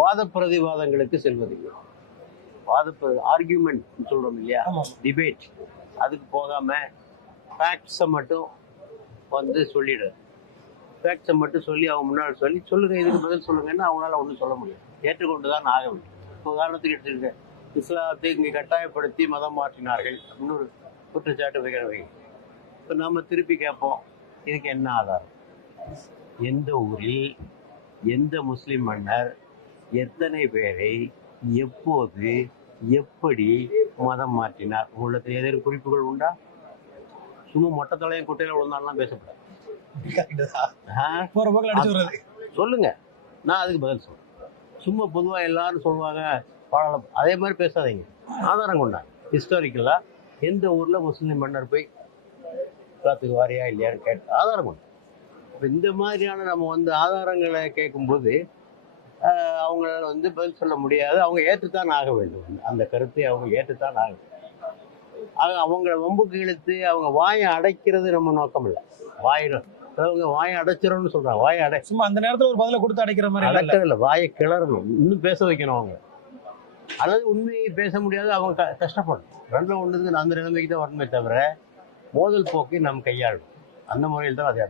வாத பிரதிவாதங்களுக்கு செல்வதில்லை. ஆர்கியூமெண்ட் சொல்றோம் இல்லையா, டிபேட், அதுக்கு போகாம ஃபேக்ட்ஸை மட்டும் சொல்லிடுறது. ஃபேக்ட்ஸை மட்டும் சொல்லி அவங்க முன்னாடி சொல்லுங்க, இதுக்கு பதில் சொல்லுங்கன்னா அவங்களால ஒன்றும் சொல்ல முடியாது, ஏற்றுக்கொண்டுதான் ஆக வேண்டும். உதாரணத்துக்கு எடுத்துக்கிட்டேன், இஸ்லாத்தை இங்கே கட்டாயப்படுத்தி மதம் மாற்றினார்கள் அப்படின்னு ஒரு குற்றச்சாட்டு வைக்கிறவை. இப்போ நம்ம திருப்பி கேட்போம், இதுக்கு என்ன ஆதாரம்? எந்த ஊரில் எந்த முஸ்லிம் மன்னர் எத்தனை பேரை எப்போது எப்படி மதம் மாற்றினார்? உங்களுக்கு ஏதேனும் குறிப்புகள் உண்டா? சும்மா மொட்டை தலையும் குட்டையில விழுந்தாலாம் பேசப்படாது. சொல்லுங்க, நான் அதுக்கு பதில் சொல்றேன். சும்மா பொதுவா எல்லாரும் சொல்லுவாங்க அதே மாதிரி பேசாதீங்க. ஆதாரம் கொண்டாங்க. ஹிஸ்டாரிக்கலா எந்த ஊர்ல முஸ்லிம் மன்னர் போய் காத்துக்கு வாரியா இல்லையான்னு கேட்டு ஆதாரம் கொண்டு. இந்த மாதிரியான நம்ம ஆதாரங்களை கேட்கும்போது அவங்க பதில் சொல்ல முடியாது. அவங்க ஏற்றுத்தான் ஆக வேண்டும். அந்த கருத்தை அவங்க ஏற்றுத்தான் ஆக வேண்டும். ஆக அவங்களை வம்புக்கு இழுத்து அவங்க வாயை அடைக்கிறது நம்ம நோக்கம் இல்லை. அவங்க வாயை அடைச்சிடணும்னு சொல்றாங்க. வாயை அடை சும்மா அந்த நேரத்துல ஒரு பதில கொடுத்து அடைக்கிற மாதிரி அடைக்கிறது இல்லை, வாயை கிளறணும், இன்னும் பேச வைக்கணும் அவங்க. அல்லது உண்மையை பேச முடியாது, அவங்க கஷ்டப்படணும். ரெண்டும் ஒன்றுக்கு அந்த நிலைமைக்கு தான் வரணுமே தவிர மோதல் போக்கை நாம் கையாளணும். அந்த முறையில் தான் அதை